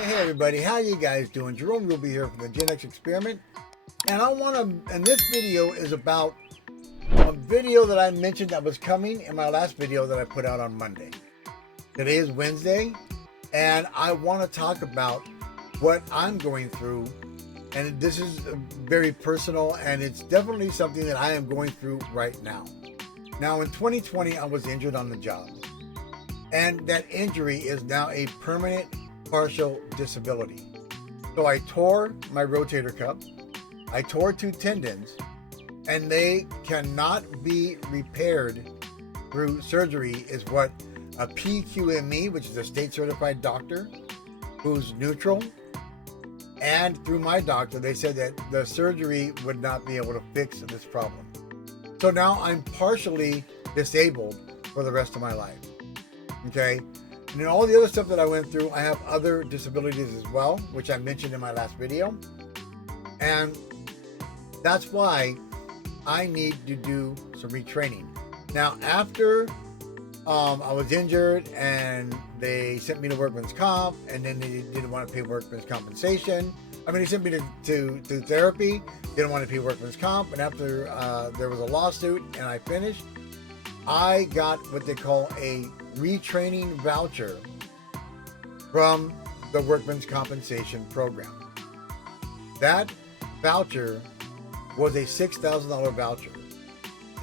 Hey everybody, how you guys doing? Jerome will be here for the GenX Experiment. And and this video is about a video that I mentioned that was coming in my last video that I put out on Monday. Today is Wednesday, and I want to talk about what I'm going through. And this is very personal, and it's definitely something that I am going through right now. Now, in 2020, I was injured on the job, and that injury is now a permanent partial disability. So I tore my rotator cuff, I tore 2 tendons, and they cannot be repaired through surgery, is what a PQME, which is a state certified doctor who's neutral, and through my doctor, they said that the surgery would not be able to fix this problem. So now I'm partially disabled for the rest of my life. Okay. And all the other stuff that I went through, I have other disabilities as well, which I mentioned in my last video. And that's why I need to do some retraining. Now, after I was injured and they sent me to workman's comp, and then they didn't want to pay workman's compensation. I mean, they sent me to therapy, didn't want to pay workman's comp. And after there was a lawsuit and I finished, I got what they call a retraining voucher from the workman's compensation program. That voucher was a $6,000 voucher,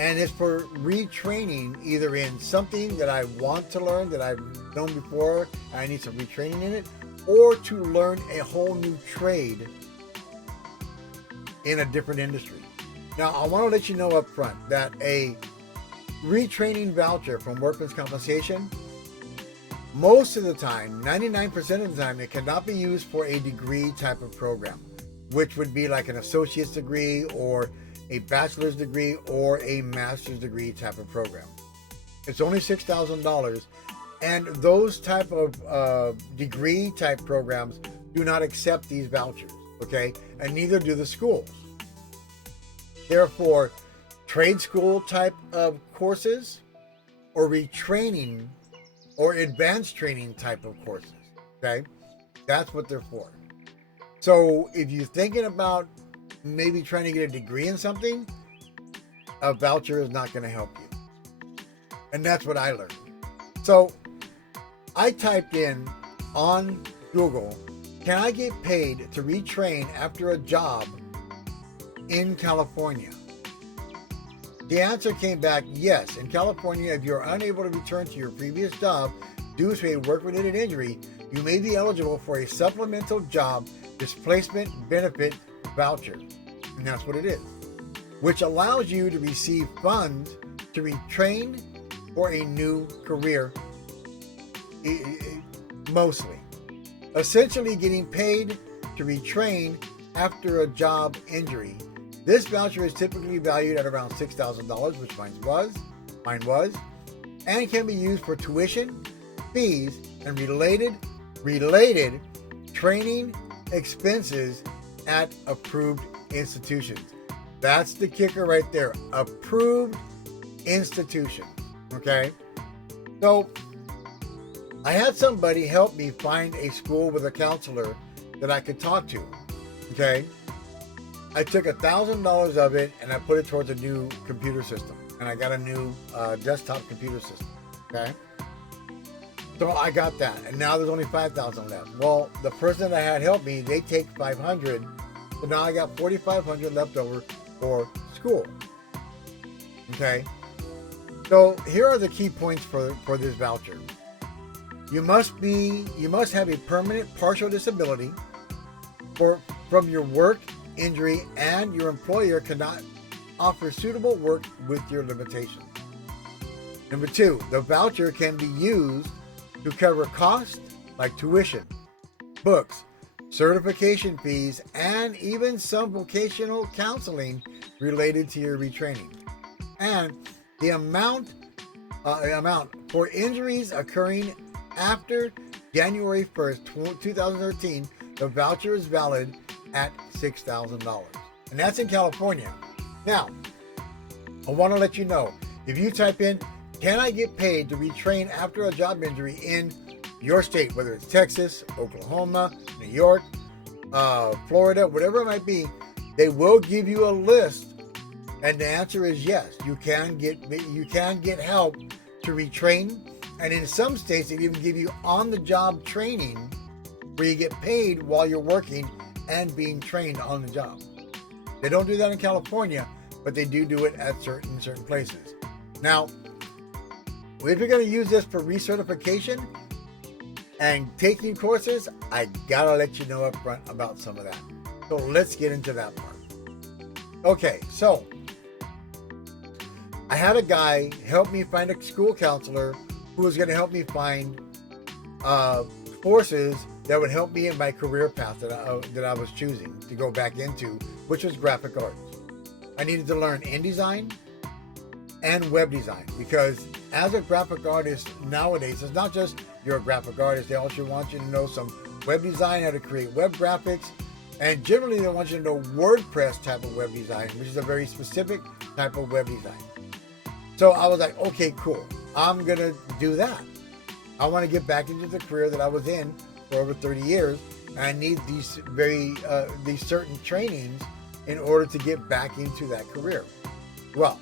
and it's for retraining either in something that I want to learn that I've known before and I need some retraining in it, or to learn a whole new trade in a different industry. Now, I want to let you know up front that a retraining voucher from workman's compensation, most of the time, 99% of the time, it cannot be used for a degree type of program, which would be like an associate's degree or a bachelor's degree or a master's degree type of program. It's only $6,000, and those type of degree type programs do not accept these vouchers, okay? And neither do the schools. Therefore, trade school type of courses or retraining or advanced training type of courses, okay? That's what they're for. So if you're thinking about maybe trying to get a degree in something, a voucher is not going to help you. And that's what I learned. So I typed in on Google, can I get paid to retrain after a job in California? The answer came back, yes. In California, if you're unable to return to your previous job due to a work-related injury, you may be eligible for a supplemental job displacement benefit voucher. And that's what it is, which allows you to receive funds to retrain for a new career, mostly. Essentially getting paid to retrain after a job injury. This voucher is typically valued at around $6,000, which mine was, and can be used for tuition, fees, and related training expenses at approved institutions. That's the kicker right there. Approved institutions. Okay? So I had somebody help me find a school with a counselor that I could talk to. Okay? I took $1,000 of it and I put it towards a new computer system, and I got a new desktop computer system. Okay, so I got that, and now there's only $5,000 left. Well, the person that I had help me, they take $500, so now I got $4,500 left over for school. Okay, so here are the key points for this voucher. You must have a permanent partial disability from your work injury, and your employer cannot offer suitable work with your limitations. Number 2, the voucher can be used to cover costs like tuition, books, certification fees, and even some vocational counseling related to your retraining. And the amount for injuries occurring after January 1st, 2013, the voucher is valid at $6,000. And that's in California. Now, I want to let you know, if you type in, can I get paid to retrain after a job injury in your state, whether it's Texas, Oklahoma, New York, Florida, whatever it might be, they will give you a list. And the answer is yes. You can get help to retrain. And in some states, they even give you on-the-job training where you get paid while you're working and being trained on the job. They don't do that in California, but they do it at certain places. Now, if you're going to use this for recertification and taking courses, I gotta let you know up front about some of that. So let's get into that part. Okay, so I had a guy help me find a school counselor who was going to help me find courses that would help me in my career path that I was choosing to go back into, which was graphic arts. I needed to learn InDesign and web design, because as a graphic artist nowadays, it's not just you're a graphic artist. They also want you to know some web design, how to create web graphics, and generally they want you to know WordPress type of web design, which is a very specific type of web design. So I was like, okay, cool. I'm going to do that. I want to get back into the career that I was in for over 30 years. And I need these certain trainings in order to get back into that career. Well,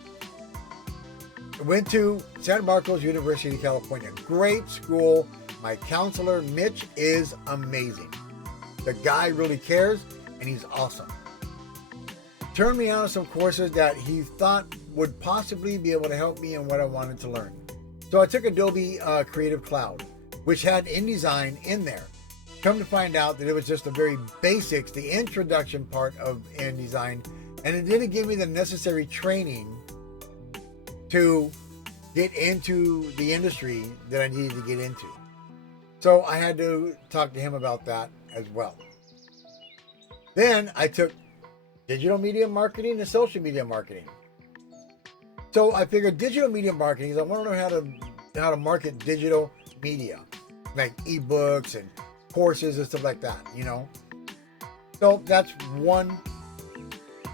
I went to San Marcos University, California. Great school. My counselor, Mitch, is amazing. The guy really cares, and he's awesome. Turned me on to some courses that he thought would possibly be able to help me in what I wanted to learn. So I took Adobe Creative Cloud, which had InDesign in there. Come to find out that it was just the very basics, the introduction part of InDesign, and it didn't give me the necessary training to get into the industry that I needed to get into. So I had to talk to him about that as well. Then I took digital media marketing and social media marketing. So I figured digital media marketing is I want to learn how to market digital media, like ebooks and courses and stuff like that, you know. So that's one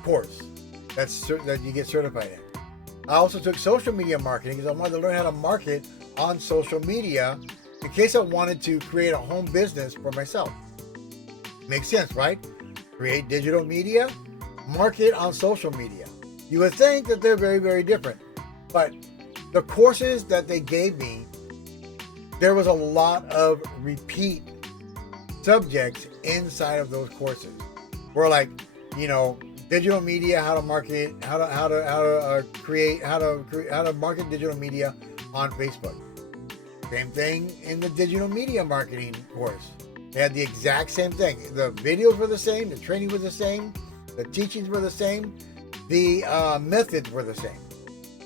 course that you get certified in. I also took social media marketing because I wanted to learn how to market on social media in case I wanted to create a home business for myself. Makes sense, right? Create digital media, market on social media. You would think that they're very, very different, but the courses that they gave me, there was a lot of repeat subjects inside of those courses. Where, like, you know, digital media, how to market, how to market digital media on Facebook. Same thing in the digital media marketing course. They had the exact same thing. The videos were the same, the training was the same, the teachings were the same, the methods were the same.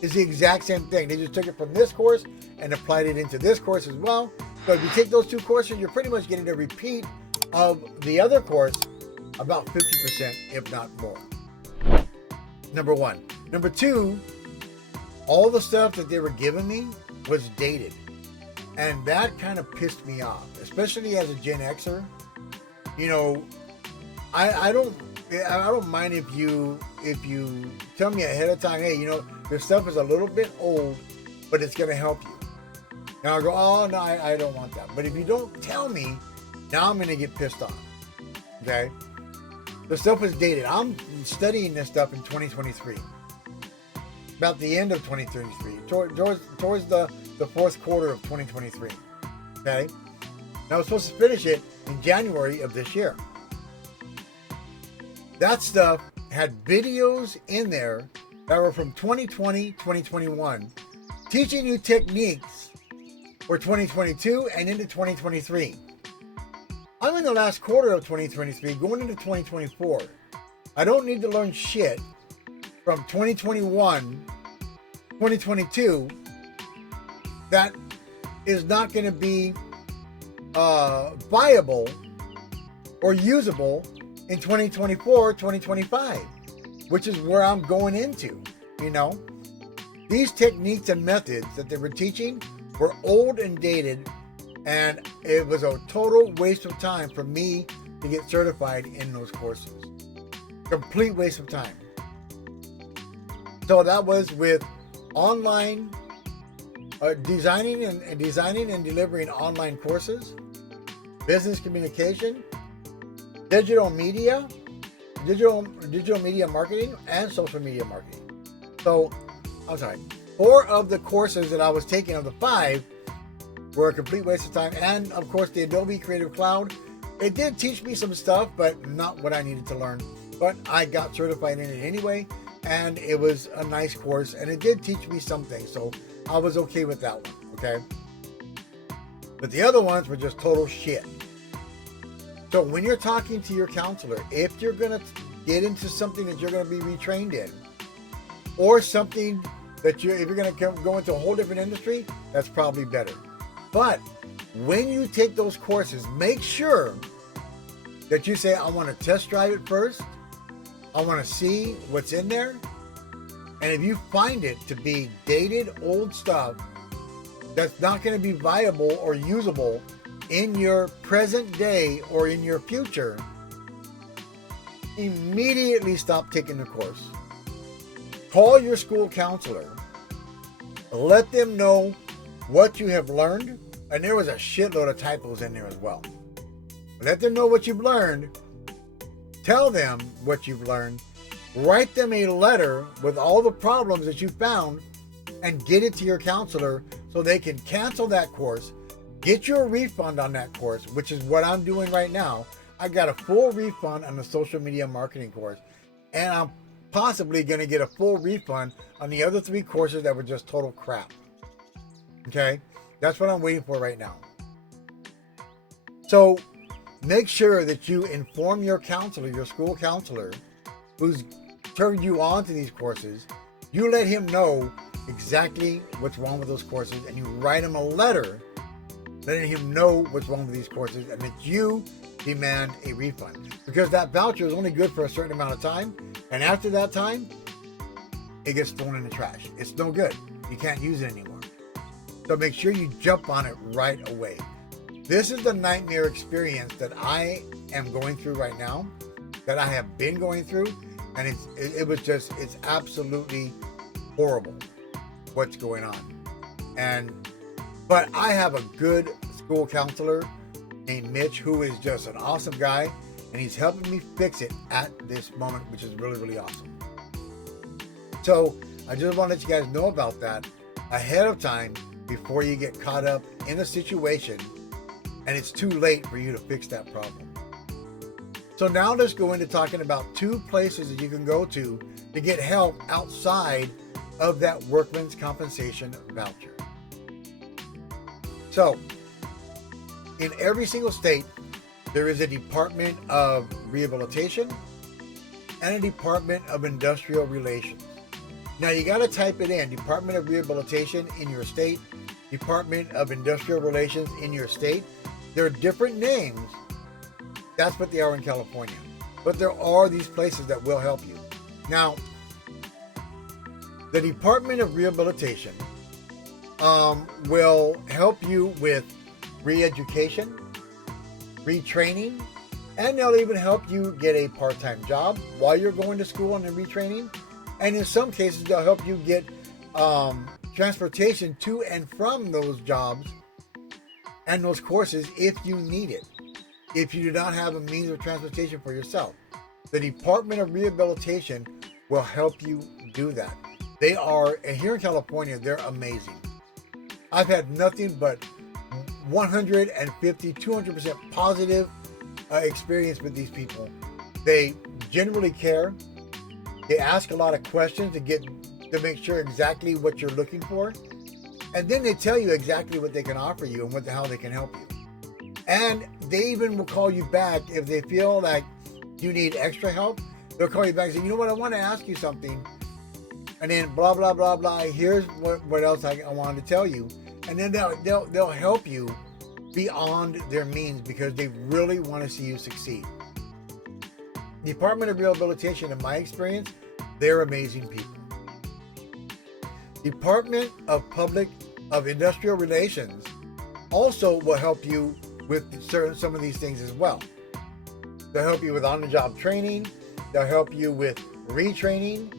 It's the exact same thing. They just took it from this course and applied it into this course as well. So if you take those two courses, you're pretty much getting a repeat of the other course, about 50%, if not more. Number one. Number two, all the stuff that they were giving me was dated. And that kind of pissed me off, especially as a Gen Xer. You know, I don't mind if you tell me ahead of time, hey, you know, this stuff is a little bit old, but it's going to help you. Now I go, oh no, I don't want that. But if you don't tell me, now I'm going to get pissed off. Okay, the stuff is dated. I'm studying this stuff in 2023, about the end of 2023, towards the fourth quarter of 2023. Okay, now I was supposed to finish it in January of this year. That stuff had videos in there that were from 2020, 2021, teaching you techniques for 2022 and into 2023. I'm in the last quarter of 2023, going into 2024. I don't need to learn shit from 2021, 2022 that is not going to be viable or usable in 2024, 2025, which is where I'm going into, you know. These techniques and methods that they were teaching were old and dated, and it was a total waste of time for me to get certified in those courses. Complete waste of time. So that was with online designing and delivering online courses, business communication, digital media marketing, and social media marketing. So, I'm sorry, 4 of the courses that I was taking of the 5 were a complete waste of time. And of course, the Adobe Creative Cloud, it did teach me some stuff, but not what I needed to learn. But I got certified in it anyway, and it was a nice course, and it did teach me some things. So I was okay with that one, okay? But the other ones were just total shit. So when you're talking to your counselor, if you're going to get into something that you're going to be retrained in, or something that if you're going to go into a whole different industry, that's probably better. But when you take those courses, make sure that you say, I want to test drive it first. I want to see what's in there. And if you find it to be dated, old stuff that's not going to be viable or usable in your present day or in your future, immediately stop taking the course. Call your school counselor. Let them know what you have learned. And there was a shitload of typos in there as well. Let them know what you've learned. Tell them what you've learned. Write them a letter with all the problems that you found and get it to your counselor so they can cancel that course, get you a refund on that course, which is what I'm doing right now. I got a full refund on the social media marketing course, and I'm possibly going to get a full refund on the other 3 courses that were just total crap. Okay? That's what I'm waiting for right now. So make sure that you inform your counselor, your school counselor, who's turned you on to these courses. You let him know exactly what's wrong with those courses, and you write him a letter letting him know what's wrong with these courses, and that you demand a refund. Because that voucher is only good for a certain amount of time, and after that time, it gets thrown in the trash. It's no good. You can't use it anymore. So make sure you jump on it right away. This is the nightmare experience that I am going through right now, that I have been going through, and it's absolutely horrible what's going on. But I have a good school counselor named Mitch, who is just an awesome guy, and he's helping me fix it at this moment, which is really, really awesome. So I just want to let you guys know about that ahead of time before you get caught up in a situation and it's too late for you to fix that problem. So now let's go into talking about 2 places that you can go to get help outside of that workman's compensation voucher. So in every single state, there is a Department of Rehabilitation and a Department of Industrial Relations. Now you got to type it in, Department of Rehabilitation in your state, Department of Industrial Relations in your state. They're different names. That's what they are in California. But there are these places that will help you. Now, the Department of Rehabilitation will help you with re-education, retraining, and they'll even help you get a part-time job while you're going to school and retraining. And in some cases, they'll help you get transportation to and from those jobs and those courses if you need it, if you do not have a means of transportation for yourself. The Department of Rehabilitation will help you do that. They are, and here in California, they're amazing. I've had nothing but 150, 200% positive experience with these people. They generally care. They ask a lot of questions to make sure exactly what you're looking for. And then they tell you exactly what they can offer you and how they can help you. And they even will call you back if they feel like you need extra help. They'll call you back and say, you know what, I want to ask you something. And then blah, blah, blah, blah. Here's what else I wanted to tell you. And then they'll help you beyond their means because they really want to see you succeed. Department of Rehabilitation, in my experience, they're amazing people. Department of Industrial Relations also will help you with some of these things as well. They'll help you with on-the-job training. They'll help you with retraining.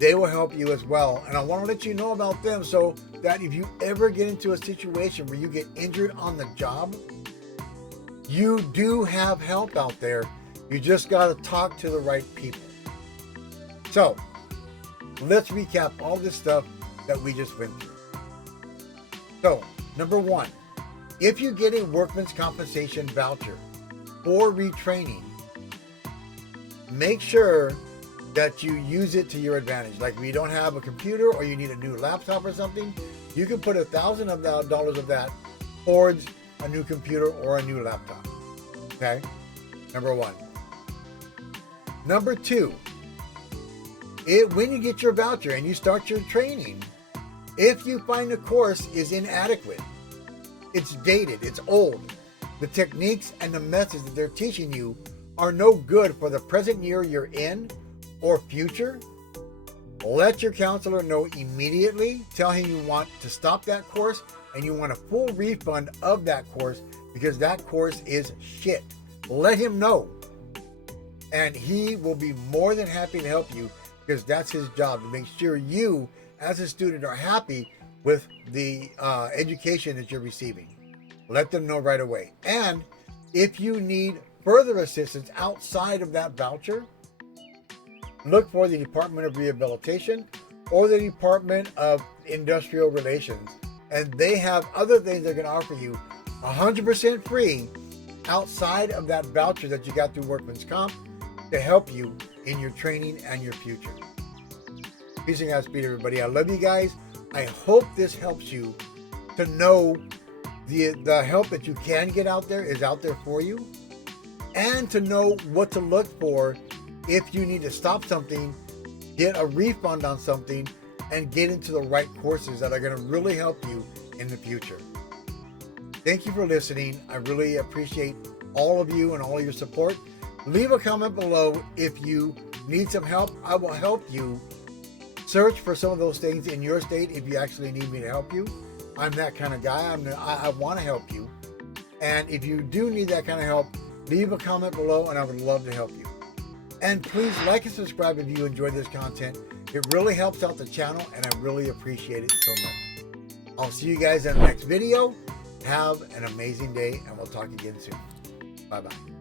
They will help you as well. And I want to let you know about them so that if you ever get into a situation where you get injured on the job, you do have help out there. You just got to talk to the right people. So let's recap all this stuff that we just went through. So, number one, if you get a workman's compensation voucher for retraining, make sure that you use it to your advantage. Like if you don't have a computer or you need a new laptop or something, you can put $1,000 of that towards a new computer or a new laptop. Okay? Number one. Number two, when you get your voucher and you start your training, if you find the course is inadequate, it's dated, it's old, the techniques and the methods that they're teaching you are no good for the present year you're in or future, let your counselor know immediately. Tell him you want to stop that course and you want a full refund of that course because that course is shit. Let him know. And he will be more than happy to help you because that's his job, to make sure you as a student are happy with the education that you're receiving. Let them know right away. And if you need further assistance outside of that voucher, look for the Department of Rehabilitation or the Department of Industrial Relations. And they have other things they're going to offer you 100% free outside of that voucher that you got through Workman's Comp to help you in your training and your future. Peace and Godspeed, everybody. I love you guys. I hope this helps you to know the help that you can get out there is out there for you, and to know what to look for if you need to stop something, get a refund on something, and get into the right courses that are going to really help you in the future. Thank you for listening. I really appreciate all of you and all your support. Leave a comment below if you need some help. I will help you search for some of those things in your state if you actually need me to help you. I'm that kind of guy. I want to help you. And if you do need that kind of help, leave a comment below and I would love to help you. And please like and subscribe if you enjoy this content. It really helps out the channel and I really appreciate it so much. I'll see you guys in the next video. Have an amazing day and we'll talk again soon. Bye-bye.